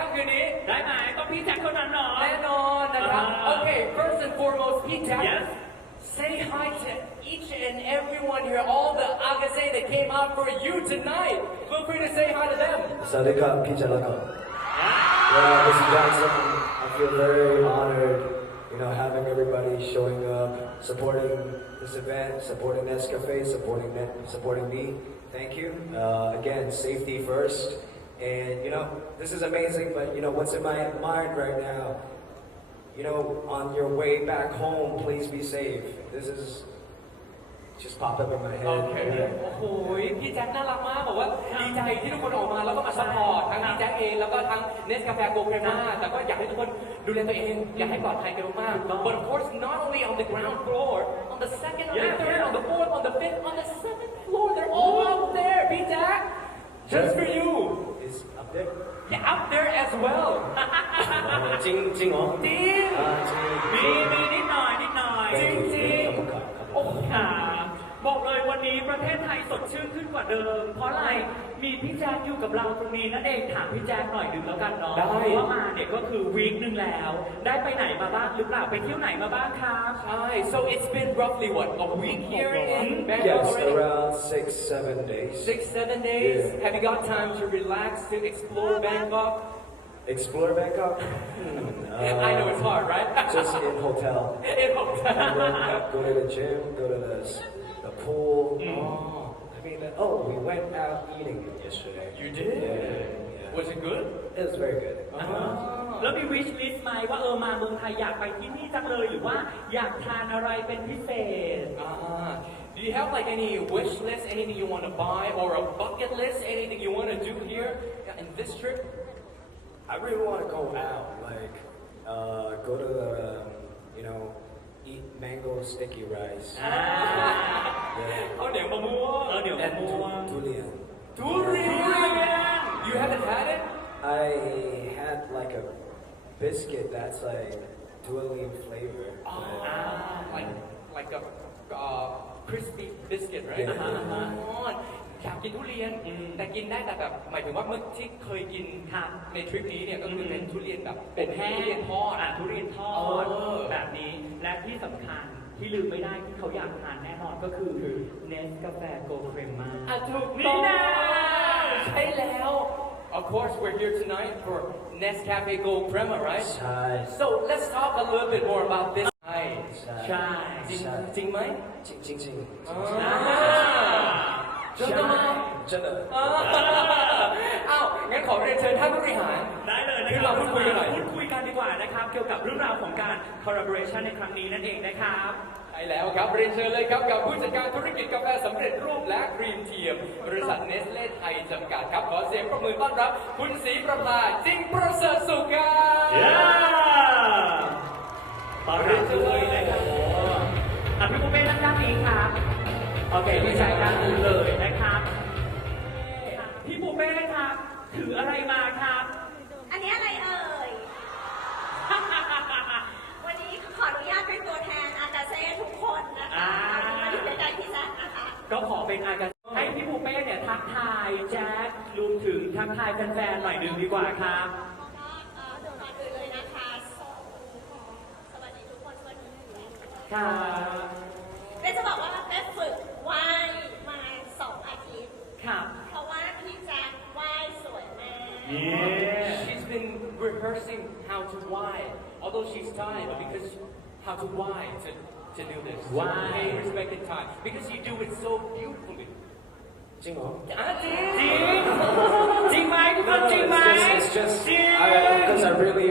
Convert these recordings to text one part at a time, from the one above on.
คนะค่ำคืนนี้ ได้ไหมต้องพี่แจ๊คเท่านั้นเนาะ แน่นอนนะครับ อ่า โอเค first and foremost พี่แจ็ค Yes say hi to each and everyone here all the Agase that came out for you tonight feel free to say hi to them Sadika Pichalaka Yeah, Mr. Johnson, I feel very honored, you know, having everybody showing up, supporting this event, supporting Nescafe, supporting Net, supporting me. Thank you. Uh, again, safety first. And, you know, this is amazing, but, you know, what's in my mind right now, you know, on your way back home, please be safe. This is just popped up in my head. โอเค โอ้โห พี่แจ็คน่ารักมากบอกว่าดีใจที่ทุกคนออกมาแล้วก็มาซัพพอร์ตทั้งพี่แจ็คเองแล้วก็ทั้งเนสกาแฟโกเ e มาแต่ก็อยากให้ทุกคนดูแลตัวเอง อยากให้ปลอดภัยกันมากๆ but of course not only on the ground floor on the second on the Yeah, third yeah. on the fourth on the fifth on the seventh floor they're all out there พี่แจ็ค just for you Is up there? yeah up there as well Uh, Jing, Jing Oh. จริง Uh, Jing. มีมีนิดหน่อยนิดหน่อยจริงโอ้โหค่ะบอกเลยวันนี้ประเทศไทยสดชื่นขึ้นกว่าเดิม เพราะอะไร มีพี่แจ๊คอยู่กับเราตรงนี้นั่นเองถามพี่แจ๊คหน่อยหนึ่งแล้วกันเนาะได้ ว่ามาเนี่ยก็คือวีคหนึ่งแล้ว ได้ไปไหนมาบ้างหรือเปล่าไปเที่ยวไหนมาบ้างครับใช่ so it's been roughly what a week here in Bangkok Yes, already around six, seven days. Six, seven days. Yeah. Have you got time to relax, to explore Bangkok? Explore Bangkok? Hmm, I know it's hard, right? Just in hotel. in And hotel. then go to the gym, go to the, s- the pool. Mm. Oh, I mean, oh, we went out Was it good? It was very good. แล้วมีวิชลิสต์ไหมว่าเออมาเมืองไทยอยากไปที่นี่จังเลยหรือว่าอยากทานอะไรเป็นพิเศษ Ah. Do you have like any wish list, anything you want to buy, or a bucket list, anything you want to do here in this trip? I really want to go out, like, uh, go to the, um, you know, eat mango sticky rice. อ่า Yeah. ข้าวเหนียวมะม่วง ข้าวเหนียว And tu- durian. ทุเรียน You Haven't had it? I had like a biscuit that's like durian flavor. but- Ah, like like a uh, crispy biscuit, right? Yeah. อ่าฮะอยากกินทุเรียนอืมแต่กินได้แต่แบบหมายถึงว่าเมื่อที่เคยกินครับในทริปนี้เนี่ยก็คือเป็นทุเรียนแบบเป็นแห้ทุเรียนทอดอะทุเรียนทอดเออแบบนี้และที่สำคัญที่ลืมไม่ได้ที่เขาอยากทานแน่นอนก็คือเนสกาแฟโกเครมมาอะถูกนี่ต้องนะใช่แล้ว Of course we're here tonight for Nescafe Gold Crema right Chai. So let's talk a little bit more about this ใช่ใช่ จริงใช่ จริงไหม Ching ching ching. อ่าใช่เจ้าตัว真的。อ้าวอ้าวงั้นขอเรียนเชิญท่านผู้บริหาร ได้เลยนะคืคอรัเราบพูดคุยกันหน่อย พูดคุยกันดีกว่านะครับ เกี่ยวกับเรื่องราวของการ collaboration ในครั้งนี้นั่นเองนะครับใช่ แล้วครับเรียนเชิญเลยครับกับผู้จัดการธุรกิจกาแฟสำเร็จรูปและครีมเทียม บริษัทเนสเล่ไทยจำกัดครับ ขอเสียงประมือต้อนรับ คุณศรีประภาจิงประเสริฐสุขครับเย้ตอนรับเลยนะครับอะพี่ปุ๊เป้นั่งด้านนี้ครับโอเคพี่ชายด้านนู้นเลยนะครับพี่ปุ๊เป้ครับ ถืออะไรมาครับ อันนี้อะไรเอ่ย วันนี้ขออนุญาตเป็นตัวแทนอากาเซ่ทุกคนนะคะ อ่า มาอยู่ด้วยกันที่แซนนะคะ ก็ขอเป็นอากาศให้พี่ปุ๊เป้เนี่ยทักทายแจ๊ครวมถึงทักทายแฟนๆหน่อยหนึ่งดีกว่าครับก็เอ่อก่อนอื่นเลยนะคะสวัสดีทุกคนสวัสดีครับเป้จะบอกว่าเป้ฝึกว่ายมาสองอาทิตย์ครับเพราะว่าพี่แจ๊คว่ายสวยมาก She's been rehearsing how to wide, although she's Thai, but because how to wide to, to do this. So Wide. Pay respect in time because you do it so beautifully. จริงเหรอ Ah, จริง จริงไหมทุกคนจริงไหม It's just, it's just จริง I, because I really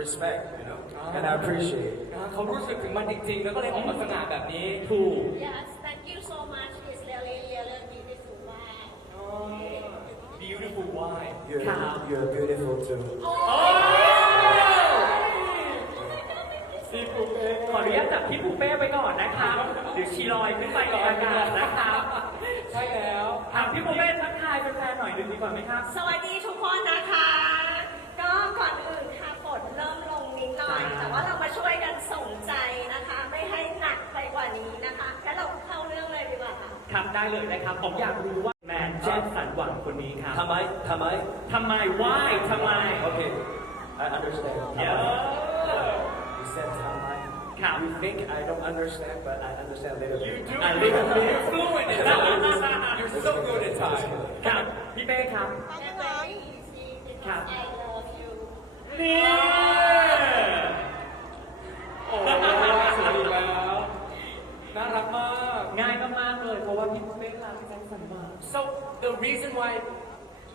respect, you know, and I appreciate. อ่าเขารู้สึกถึงมันจริงๆ แล้วก็เลยออกมาสง่าแบบนี้ ถูก Yes thank you so much it's really really beautiful wow beautiful wide You're, Cow. you're beautiful too. ซีฟูเป้ขออนุญาตจับพี่ปูเป้ไว้ก่อนนะครับเดี๋ยวชีลอยขึ้นไปในอากาศนะครับใช่แล้วถามพี่ปูเป้ทักทายแฟนๆหน่อยหนึ่งดีกว่าไหมครับ สวัสดีทุกคนนะคะ ก็ก่อนอื่นค่ะแต่ว่าเรามาช่วยกันส่งใจนะคะ ไม่ให้หนักไปกว่านี้นะคะ แล้วเราเข้าเรื่องเลยดีกว่าค่ะครับได้เลยนะครับ ผมอยากรู้ว่าแมนแจ็คสันหวังคนนี้ครับ Tamai, Tamai. ทำไมว่ายทำไม Okay, I understand. เยอะ You said Tamai. ครับ You think I don't understand, but I understand a little bit. A little bit. You're fluent in Thai. You're so good in Thai. ครับพี่เป้ครับ Very easy because I love you นี่ โอ้โหสวยอีกแล้ว น่ารักมาก ง่ายมากๆเลยเพราะว่าพี่เป้รักแจ็คสันมาก So the reason why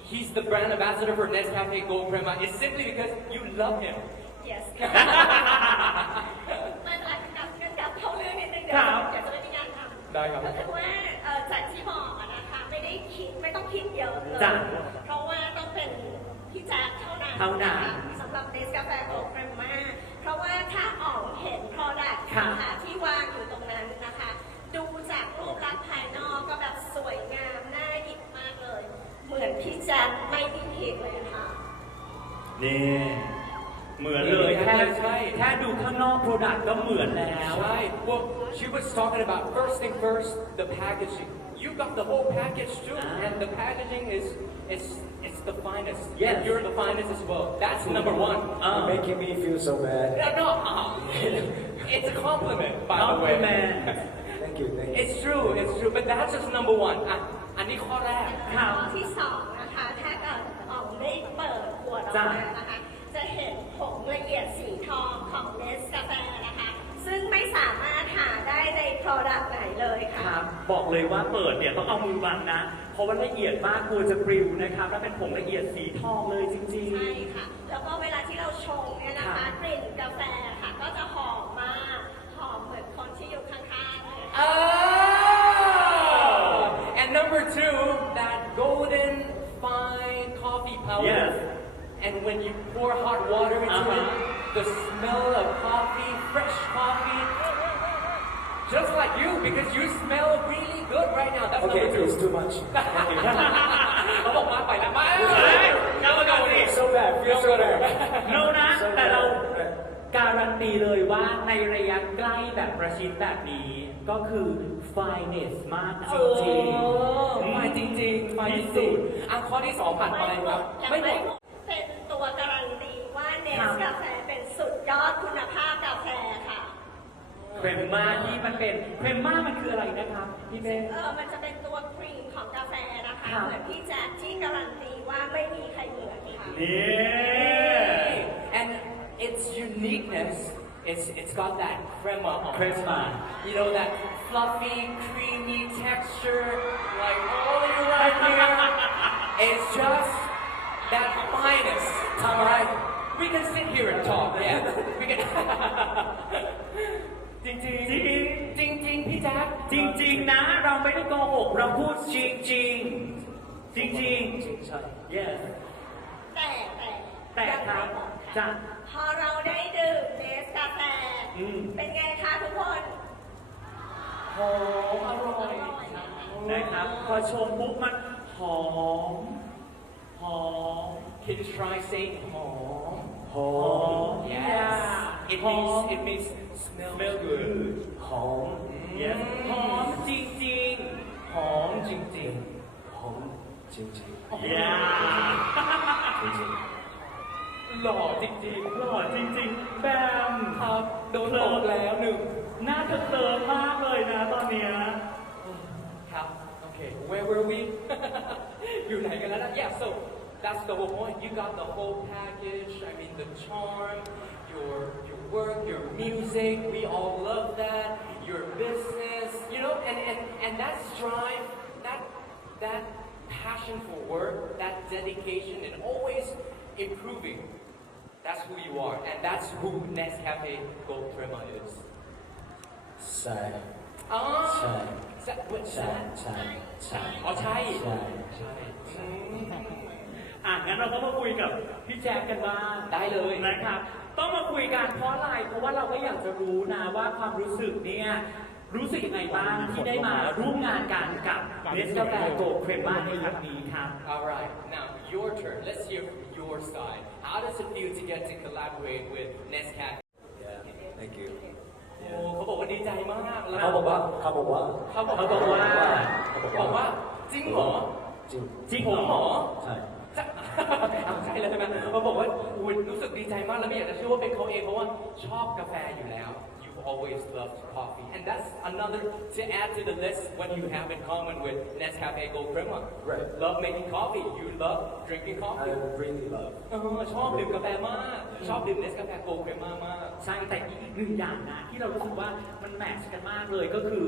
he's the brand ambassador for Nescafe Gold Crema is simply because you love him. yes ครัวบเดี๋ยวจะไม่มีงานทำได้ครับ ก็คือว่าเอ่อจากที่บอกอะนะคะไม่ได้คิดไม่ต้องคิดเยอะเลยจ้ะเพราะว่าต้องเป็นพี่แจ๊คเท่านั้นเท่านั้นะคะสำหรับเนสกาแฟโกลด์เฟรมมาเพราะว่าถ้าออกเห็น product ค่ะนะคะที่วางอยู่ตรงนั้นนะคะ ดูจากรูปลักษณ์ภายนอกก็แบบสวยงามน่าหยิบมากเลย เหมือนพี่แจ๊คไม่มีผิดเลยค่ะ นี่ เหมือนเลยแค่ ใช่ แค่ดูข้างนอกโปรดักต์ก็เหมือนแล้ว Right. Well, she was talking about first thing first, the packaging. You got the whole package too, Ah. and the packaging is it's it's the finest. Yes. And you're the finest as well. That's number one. Ah. You're making me feel so bad. No, no, uh, it's a compliment, by the way. Compliment. Thank you, thank you. It's true, it's true, but that's just number one. อ่ะอันนี้ข้อแรก ครับ ข้อที่สองนะคะ ถ้าเกิดออกได้เปิดขวดออก จ้ะ มา บบอกเลยว่าเปิดเนี่ยต้องเอามือบังนะ เพราะว่าละเอียดมากกลัวจะปลิวนะครับ แล้วเป็นผงละเอียดสีทองเลยจริง ใช่ค่ะ แล้วก็เวลาที่เราชงเนี่ยนะครัคะบกลิ่นกาแฟค่ะ ก็จะหอมมาก หอมเหมือนคนที่อยู่ข้างๆเลย Oh! And number two, that golden fine coffee powder. Yes. And when you pour hot water into Uh-huh. it, the smell of coffee, fresh coffee, just like you, because you smell really good right now. That's Okay, number it's two. too much. เขาบอกมาไปแล้วมาเฮ้ยเอามาก่อนสิ so bad, feel so bad. โนนะ So แต่เรา bad. การันตีเลยว่าในระยะใกล้แบบประชิดแบบนี้ ก็คือ finest มากจโอ้ริงมาจริงๆมาที่สุดอะข้อที่สองผ่านไปไม่หมครับดยังไม่หมไม่ด เครมมาที่มันเป็นเครมมามันคืออะไรนะครับพี่เบ้ เออ มันจะเป็นตัวครีมของกาแฟนะคะ ครับ เหมือนพี่แจ๊คที่การันตีว่าไม่มีใครเหมือนค่ะ นี่ And its uniqueness, it's it's got that crema on it. Crema. You know that fluffy, creamy texture, like all you right here. It's just that finest. Alright, we can sit here and talk. Yeah, we can. จริงจริงจริงจริงจริงพี่แจ๊คจริงๆนะ เราไม่ได้โกหกเราพูดจริงจริงๆจริงจริงๆ yes แต่แต่แต่ยังครัไม่บหมดจ้ะค่ะพอเราได้ดื่มเนสกาแฟอืมเป็นไงคะทุกคนหอมอร่อยนะครับพอชมปุ๊บมันหอมหอม Can you try saying หอม Home, Yes. It means Home. it means smell, Smell good. home, yes หอมจริงจริงหอมจริง home, Jing Jing. ๆ yeah Jing Jing. ๆหล่อจริงหล่อจริงๆแบมๆครับโดนตกแล้วหนึ่งหน้าเธอเติมมากเลยนะตอนเนี้ยครับ โอเค where were we อยู่ไหนกันแล้วนะ yeah so that's the whole point you got the whole package I mean the charm your your work your music we all love that your business you know and and and that strive that that passion for work that dedication and always improving that's who you are and that's who Nescafe Gold Crema is Sai, อ๋อ ใช่ ใช่ what Sai, Sai, Sai. อ๋อใช่ ใช่ ใช่อืม อ่ะงั้นเราก็มาคุยกับพี่แจ๊คกันบ้าง ได้เลย นะครับ ต้องมาคุยกันเพราะอะไรเพราะว่าเราก็อยากจะรู้นะว่าความรู้สึกเนี่ยรู้สึกยังไงบ้างที่ได้มาร่วมงานกันกับเนสกาแฟโกเครมาในครั้งนี้ครับ Alright now your turn let's hear from your side how does it feel to get to collaborate with Nescafe Yeah thank you โอ้เขาบอกว่าดีใจมากเขาบอกว่าเขาบอกว่าเขาบอกว่าเขาบอกว่าจริงเหรอจริงจริงเหรอใช่ ใช่แล้วใช่ไหมเขาบอกว่าอุ๊ยรู้สึกดีใจมากแล้วไม่อยากจะเชื่อว่าเป็นเขาเองเพราะว่าชอบกาแฟอยู่แล้ว you always loved coffee and that's another to add to the list what you have in common with Nescafe Gold Crema Right. love making coffee you love drinking I coffee really love เออชอบดื่มกาแฟมาก ชอบดื่ม Nescafe Gold Crema มากใช่แต่อีกหนึ่งอย่างนะที่เรารู้สึกว่ามันแมทช์กันมากเลยก็คือ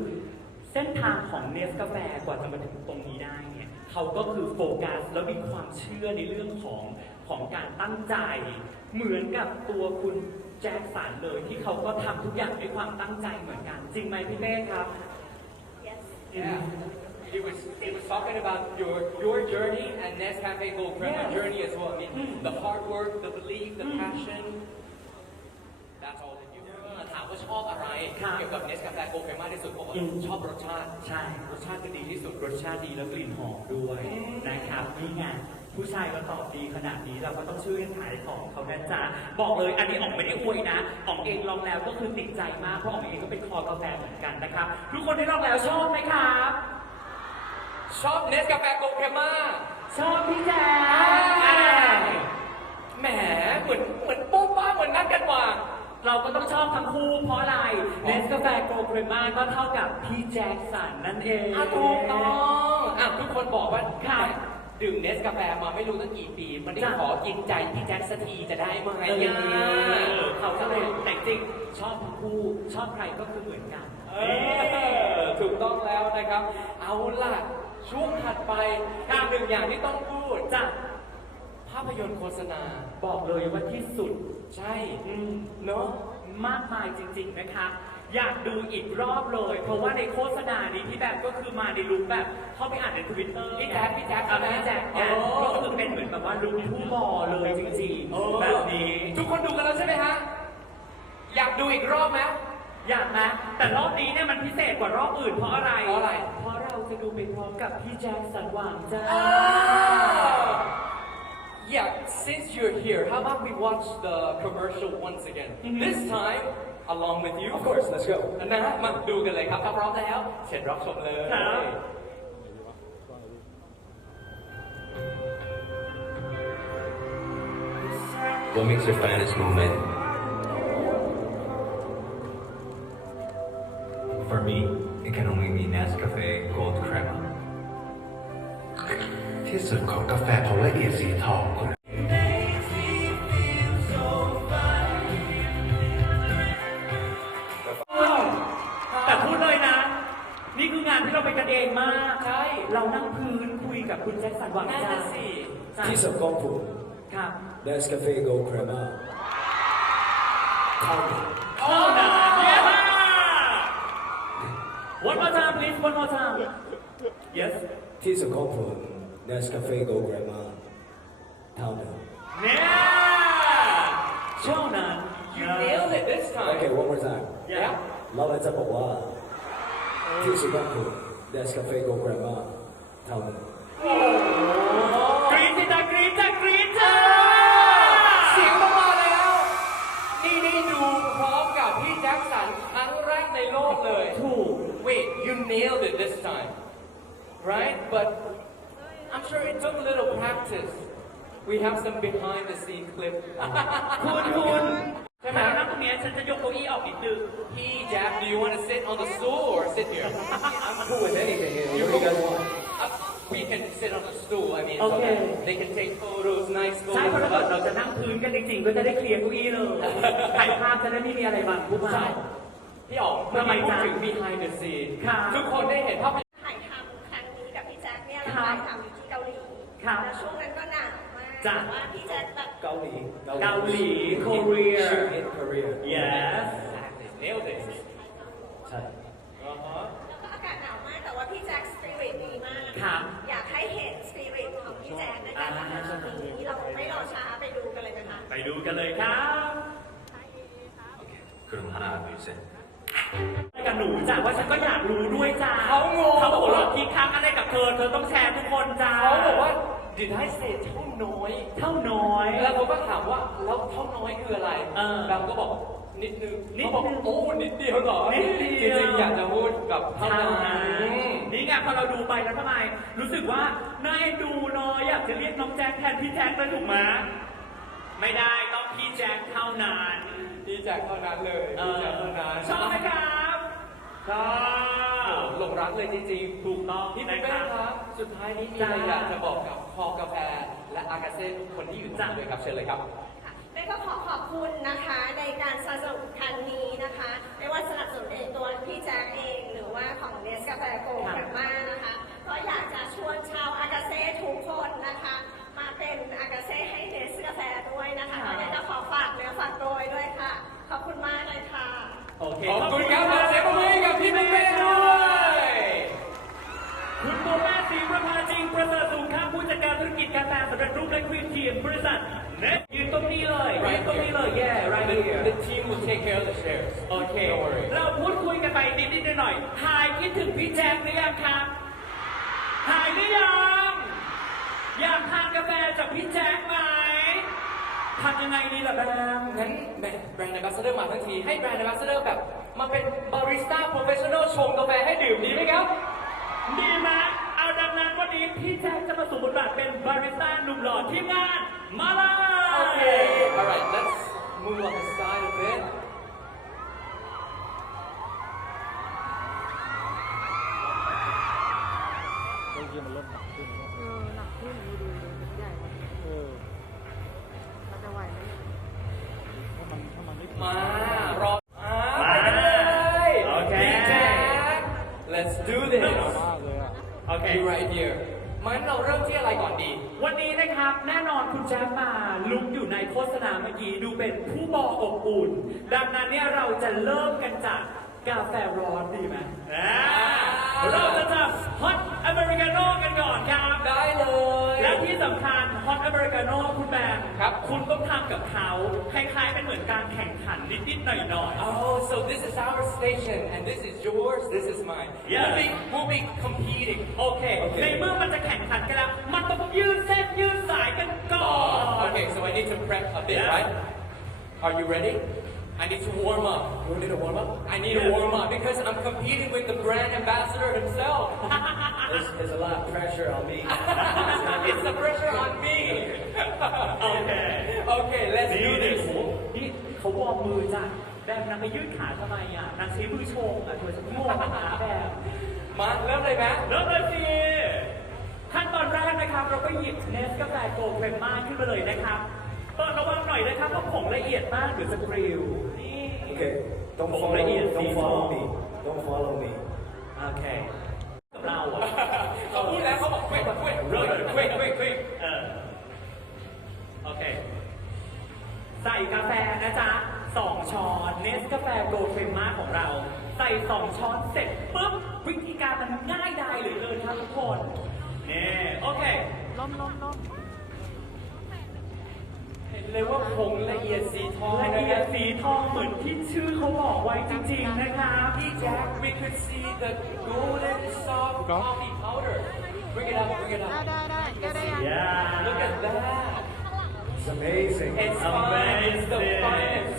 เส้นทางของเนสกาแฟกว่าจะมาถึงตรงนี้ได้เนี่ย เขาก็คือโฟกัสแล้วมีความเชื่อในเรื่องของของการตั้งใจ เหมือนกับตัวคุณแจ็คสันเลยที่เขาก็ทำทุกอย่างด้วยความตั้งใจเหมือนกัน จริงไหมพี่เป้ครับ yes Yeah. He was he was talking about your your journey and Nescafe Gold Crema Yes. journey as well. I mean, Mm. the hard work, the belief, the Mm. passion. That's all that you. ถามว่าชอบอะไรครับเกี่ยวกับ Nescafe Gold Crema ที่สุดบอกว่าอืม ชอบรสชาติ ใช่ รสชาติคือดีที่สุด รสชาติดีแล้วกลิ่นหอมด้วยนะครับนี่ไงผู้ชายก็ตอบดีขนาดนี้เราก็ต้องช่วยกันขายของเขานะจ๊ะบอกเลยอันนี้อ๋องไม่ได้อวยนะอ๋องเองลองแล้วก็คือติดใจมากเพราะอ๋องเองก็เป็นคอกาแฟเหมือนกันนะครับทุกคนที่ลองแล้วชอบไหมครับ ชอบ Nescafe Gold Crema ชอบพี่แจ๊อ่าคแหมเหมือนเหมือนปุ๊บป้าเหมือนนัดกันว่ะ เราก็ต้องชอบทั้งคู่เพราะอะไรเนสกาแฟโกลด์ครีม่าก็เท่ากับพี่แจ็คสันนั่นเองอะถูกต้อง อะทุกคนบอกว่าครับดื่มเนสกาแฟมาไม่รู้ตั้งกี่ปี มันได้จ้ะขอกินใจพี่แจ็คสักทีจะได้ไหมเออะอเขาก็เลยแต่จริงชอบทั้งคู่ชอบใครก็คือเหมือนกันเออถูกต้องแล้วนะครับ เอาล่ะช่วงถัดไปอีกหนึ่งอย่างที่ต้องพูดจ้ะภาพยนตร์โฆษณาบอกเลยว่าที่สุด ใช่อืมเนาะมากมายจริงๆนะคะ อยากดูอีกรอบเลย เพราะว่าในโฆษณานี้พี่แบบก็คือมาในลุคแบบเข้าไปอ่านในทวิตเตอร์พี่แจ๊คพี่แจ๊คอะพี่แจ๊คเนี่ยโอ้ ก็คือเป็นเหมือนแบบว่าลุคผู้บอเลยจริงเออๆแบบนี้ ทุกคนดูกันแล้วใช่ไหมฮะ อยากดูอีกรอบไหม อยากนะ แต่รอบนี้เนี่ยมันพิเศษกว่ารอบอื่นเพราะอะไร เพราะอะไร เพราะเราจะดูไปพร้อมกับพี่แจ็คสันหวังจ้า Yeah, since you're here, how about we watch the commercial once again? Mhm. This time, along with you. Of course let's go นะฮะมาดูกันเลยครับถ้าพร้อมแล้ว เชิญรับชมเลย ครับ What makes your finest moment? For me, it can only be Nescafe ที่สุดของกาแฟผงละเอียดสีทองคุณแต่พูดเลยนะ นี่คืองานที่เราไปกันเองมาก ใช่ เรานั่งพื้นคุยกับคุณแจ็คสันหวังนั่นจ้าน่ะสิจ้ะที่สุดของผมครับ Nescafe Gold Crema เท่านั้นเท่านั้นเย้ One more time please one more time Yes ที่สุดของผม Nescafe Gold Crema เท่านั้นเนี่ยเท่านั้น You nailed it this time Okay one more time Yeah เราเลยจะบอกว่าที่สุดของผม Nescafe Gold Crema เ We have some behind the scene clip. คุณคุณ ใช่ไหม ถ้านั่งตรงเนี้ยฉันจะยกเก้าอี้ออกนิดนึง Hey, Jack, do you want to sit on the stool or sit here? I'm cool with anything here what do you guys want Uh, we can sit on the stool. I mean, Okay. so they can take photos, nice ใช่เพราะ photos. ถ้าเกิดเราจะนั่งพื้นกันจริงๆ ก็จะได้เคลียร์เก้าอี้เลย ถ่ายภาพจะได้ไม่มีอะไรบังผู้มา ใช่พี่อ๋องเมื่อ ทำไม กี้พูด จ๊ะ ถึง behind the scene ครับ ทุกคนได้เห็นภาพ เกาหลี Korea Shoot in Korea yes nailed it ใช่ Uh-huh. แล้วก็อากาศหนาวมาก แต่ว่าพี่แจ็คสปิริตดีมาก ครับ อยากให้เห็นสปิริตของพี่แจ็คในการทำงานชิ้นนี้เราไม่รอช้าไปดูกันเลยนะคะ ไปดูกันเลยครับ 그럼 하나 둘셋 กับหนูจ้ะว่าฉันก็อยากรู้ด้วยจ้า เขางง เขาบอกว่าคิดค้างอะไรกับเธอ เธอต้องแชร์ทุกคนจ้า เขาบอกว่า did I say เท่าน้อย เท่าน้อย แล้วเขาก็ถามว่าแล้วเท่าน้อยคืออะไรเออเราก็บอกนิดนึงนิดนึงเขาบอกโอ้นิดเดียวเหรอนิดเดียว จริงๆอยากจะพูดแบบเท่าเท่านั้นั้นนนี่ไงพอเราดูไปแล้วทำไม รู้สึกว่าน่าเอ็นดูเนาะอยากจะเรียกน้องแจ็คแทนพี่แจ็คเลยถูกไหมไม่ได้ต้องพี่แจ็คเท่านั้นพี่แจ็คเท่านั้นเลยเอพี่อแจ็คเท่านั้นชอบไหมครับชอบหลงรักเลยจริงๆถูกต้องพี่นะเป้ครับครับ สุดท้ายนี้มีอะไรจ้าอยากจะบอกกับคอกาแฟ และอากาเซ่ทุกคนที่อยู่ตรงนี้ด้วยครับเชิญเลยครับค่ะแม่ก็ขอขอบคุณนะคะในการสนับสนุนครั้งนี้นะคะ ไม่ว่าสนับสนุนเองตัวพี่แจ๊คเองหรือว่าของเนสกาแฟโกลแกรมมานะคะ ก็อยากจะชวนชาวอากาเซ่ทุกคนนะคะ มาเป็นอากาเซ่ให้เนสกาแฟด้วยนะคะก็อยากจะขอฝากเนื้อฝากตัวไว้ด้วยค่ะ ขอบคุณมากเลยค่ะ โอเคขอบคุณครับขอเสียงปรบมือให้กับพี่เป้ด้วย คุณโบแม่ศรี ประภาจริงประเสริฐสุขข้ามผู้จัดการธุรกิจกาแฟสำเร็จรูปและครีมทีมบริษัทเน็ตยืนตรงนี้เลยยืนตรงนี้เลย yeah right The, here the team will take care of the shares โอเค Don't worry เราพูดคุยกันไปนิดๆหน่อยๆหายคิดถึงพี่แจ็คหรือยังครับหายหรือยัง อยากทานกาแฟจากพี่แจ็คไหมทำยังไงดีล่ะแบมงั้นแบรนด์แบรนด์ ambassador มาทั้งที ให้แบรนด์ ambassador แบบ มาเป็นบาริสต้า professional ชงกาแฟให้ดื่มดีไหมครับ ดีไหมเอาดัง นี้พี่แจ็คจะมาสวมบทบาทเป็นบาริสต้าหนุ่มหล่อทีมงานมาเลย Okay alright let's move on the side a bit ร้อนดีไหมอ่าเราจะจับฮอตอเมริกาโน่กันก่อนครับ ได้เลย และที่สำคัญฮอตอเมริกาโน่คุณแบมครับ คุณต้องทำกับเขาคล้ายๆเป็นเหมือนการแข่งขันนิดๆหน่อย Oh, so this is our station, and this is yours, this is mine. Yeah. We'll be, we'll be competing. ๆ โอเค โอเค ในเมื่อมันจะแข่งขันกันแล้ว มันต้องยืดเส้นยืดสายกันก่อน Oh, okay, so I need to prep a bit, Yeah. right? Are you ready? I need to warm up. You need to warm up? I need to warm up because I'm competing with the brand ambassador himself. There's, there's a lot of pressure on me. it's the pressure on me. โอเค okay, let's นี่ do นี่ this. โหนี่เขาวอร์มมือจ้ะแบบนางไปยืดขาทำไมอะนางใช้มือโชงอะเธอจะงงนะแบบมาเริ่มเลยไหมเริ่มเลยสิขั้นตอนแรกนะครับเราก็หยิบเนสกาแฟโกลด์เครมม่าขึ้นมาเลยนะครับ เปิดระวังหน่อยนะครับเพราะผงละเอียดมากเดี๋ยวจะกริวนี่ Okay, don't ผง follow, ละเอียดสี don't ทอง follow me. Don't follow me. โอเคกับเราอะเขาพูดแล้วเขาบอก quick quick เริ่ม quick เลย quick quick quick เออโอเค ใส่กาแฟนะจ๊ะสองช้อนเนสกาแฟโกลด์เครมม่าของเรา ใส่สองช้อนเสร็จปุ๊บวิธีการมันง่ายดายเหลือเกินครับทุกคนนี่โอเค ล้มล้มล้มเห็นเลยว่าผงละเอียดสีทองละเอียดสีทองเหมือนที่ชื่อเขาบอกไว้จริงๆนะครับพี่แจ็ค we could see the golden soft coffee powder bring it up bring it ได้ up ได้ได้ได้ได้ยัง Yeah. look at that It's amazing. it's fine it's the Amazing. finest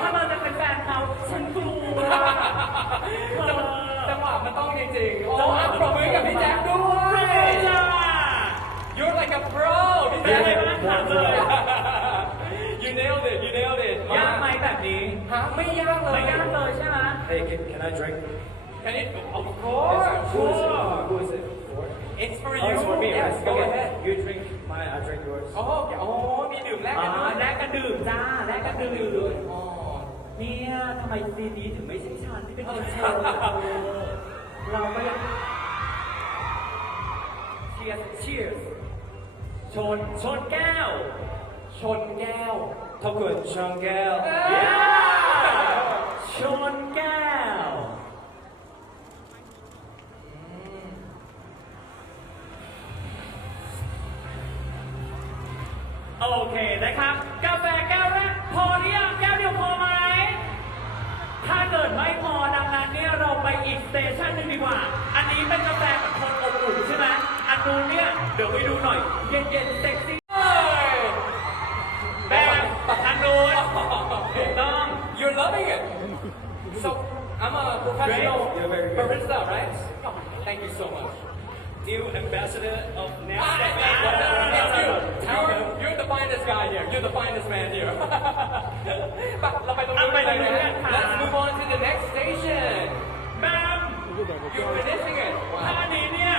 ถ้าเราจะเป็นแฟนเขาฉันกลัวจังหวะจังหวะมันต้องจริงๆโอ้ยปรบมือกับพี่แจ๊คด้วยจ้า You're like a pro พี่แจ๊คเป็นไงบ้างถามเลย You nailed it You nailed it ยากไหมแบบนี้ฮะไม่ยากเลยไม่ยากเลยใช่ไหม hey, can, can I drink? Can it Of Yes, course who is it? Who is it for? It's for Oh, you it's for me, Yes right? go Okay. ahead You drink mine, I drink yours. โอ้โหอ๋อมีดื่มแลกอ๋กันด้อวยแลกกันดื่มจ้าแลกกันดื่มด้วยอ๋อเนี่ยทำไมซีนนี้ถึงไม่ใช่ฉันที่เป็นคนเชิญเราก็อยาก cheers cheers ชนชนแก้ว ชนแก้ว Tokun Changel. Yeah! ชนแก้ โอเคนะครับ กาแฟแก้วแรกพอหรือยังแก้วเดียวพอไหม ถ้าเกิดไม่พอดังนั้นเนี่ยเราไปอีกสเตชันหนึ่งดีกว่า อันนี้เป็นกาแฟแบบคนอบอุ่นใช่ไหมอันนู้นเนี่ยเดี๋ยวไปดูหน่อย เย็นๆเซ็กซี่เลยแบบอันนู้นถูกต้อง You're loving it. So I'm a professional Great. You're very good. barista, right? Thank you so much. new ambassador of Ah, Nescafe It's you. You're, you're the finest guy here. You're the finest man here. ไปเราไปตรงนู้น เอาไป เลย ตรงนู้ นะ น ฮะ กันค่ะ Let's move on to the next station. แบม You're finishing it. ท่านี้เนี่ย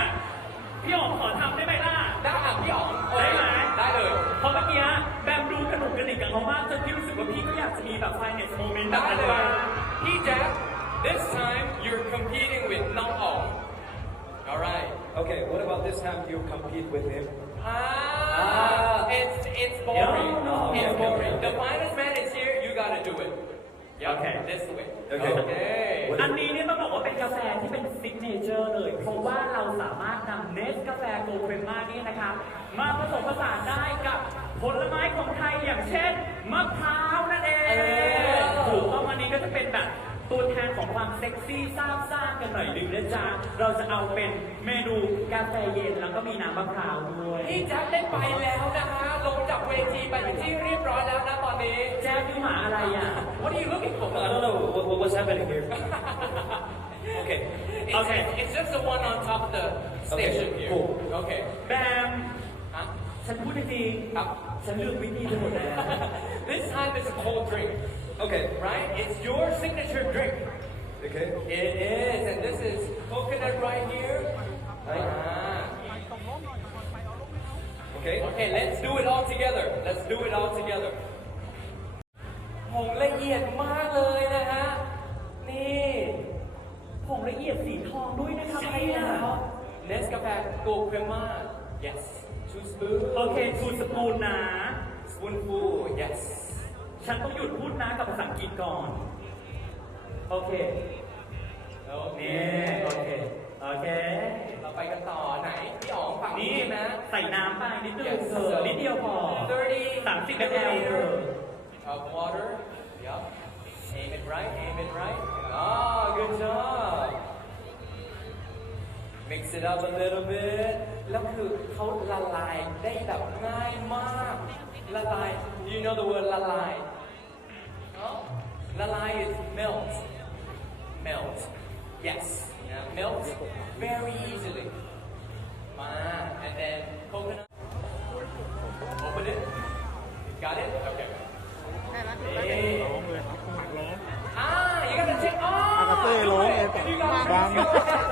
พี่อ๋องขอทำได้ไหมล่ะ ได้อ่ะพี่อ๋องโอเค ได้ไหม ได้เลย เพราะเมื่อกี้แบมดูกระหนุกกระหนิกกับเขามากจนพี่รู้สึกว่าพี่ก็อยากจะมีแบบ finance moment แบบ ได้ นั้น เล บ้าย ง พี่แจ๊ค this time you're competing with น้องอ๋อง alright Okay, what about this time you compete with him? ah It's it's boring No, no. it's Okay, boring okay. the finest man is here you gotta do it yeah Okay. this way Okay. okay อันนี้เนี่ยต้องบอกว่าเป็นกาแฟที่เป็นซิกเนเจอร์เลย เพราะว่าเราสามารถนำเนสกาแฟโกลเฟรม่านี่นะครับ มาผสมผสานได้กับผลไม้ของไทยอย่างเช่นมะพร้าว ตัวแทนของความเซ็กซี่ซาบซ่านกันหน่อยหนึงนะจ๊ะ เราจะเอาเป็นเมนูกาแฟเย็นแล้วก็มีน้ำมะพร้าวด้วยพี่แจ๊คได้ไปแล้วนะฮะลงจากเวทีไปเป็นที่เรียบร้อยแล้วนะตอนนี้ แจ๊คดูหมาอะไรอะ What are you looking for I don't know what, what, what's happening here. okay. It's, Okay. it's just the one on top of the station Okay, here cool. okay แบมฮะฉันพูดจริงๆครับ ฉันลืมวิธีไปหมดแล้ว This time it's a cold drink Okay. right it's your signature drink Okay. It is, and this is coconut right here. Right. Ah. Okay. Okay, let's do it all together. Let's do it all together. ผงละเอียดมากเลยนะฮะ นี่ ผงละเอียดสีทองด้วยนะครับ ใช่แล้วเนสกาแฟโกลเ e รม่า yes two spoon โอเคทูสปูนนะ spoonful yes ฉันต้องหยุดพูดนะกับภาษาอังกฤษก่อน โอเค โอเค นี่โอเค โอเค เราไปกันต่อไหน พี่อ๋องฝั่งนี่นี้นะ ใส่น้ำไปนิดนึง Yes, เธอ so นิดเดียวพอ30 30 ml เธอ of water. Yup. Aim it right, aim it right. Ah, good job. Mix it up a little bit. แล้วคือเขาละลายได้แบบง่ายมาก ละลาย Do you know the word ละลาย No? ละลาย is melt. Melt. Yes. Yeah, melt very easily. มา and then coconut. Open it. Got it? Okay. ได้แล้ว Hey. ร้องเลยร้อง Ah, you gotta check. Oh, อากาเซ่ร้องเองก่อน You gotta ดัง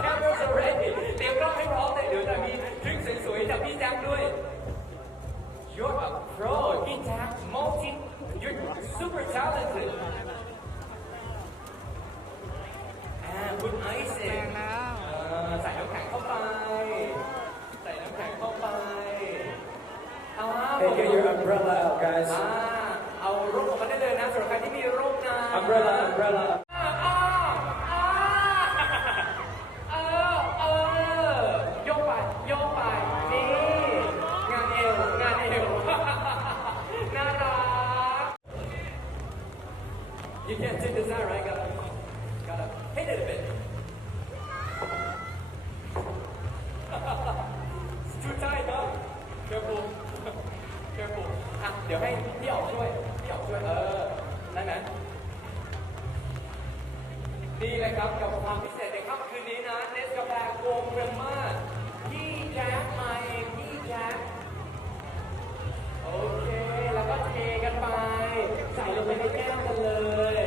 cameras already. เตรียมกล้องให้พร้อมเลยเดี๋ยวจะมีทริคสวยๆจากพี่แจ็คด้วย You're a pro. พี่แจ็ค multi. You're super talented. Ah, put ice แร in. งแล้วเออใส่น้ำแข็งเข้าไป ใส่น้ำแข็งเข้าไปอ้าว Hey, get your umbrella out, guys. อ่าเอาร่มออกมาได้เลยนะสำหรับใครที่มีร่มนะ Umbrella, umbrella. อ่าอ่าอ่าเออเออยกไปยกไปนี่งานเอวงานเอวน่ารัก You can't take this out, right? Gotta, gotta hit it a bit. It's too tight, huh? Careful. Careful. อะ เดี๋ยวให้พี่ออกช่วย พี่ออกช่วย เออได้ไหมนี่แหละครับกับความพิเศษในค่ำคืนนี้นะเนสกาแฟโกลเฟรมมาพี่แจ๊คมาเองพี่แจ๊คโอเค แล้วก็เทกันไป ใส่ลงไปในแก้วกันเลย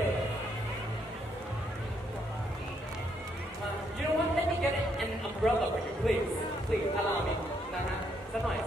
Uh, you know what? Let me get an umbrella for you, please. Please, allow me. นะฮะสักหน่อย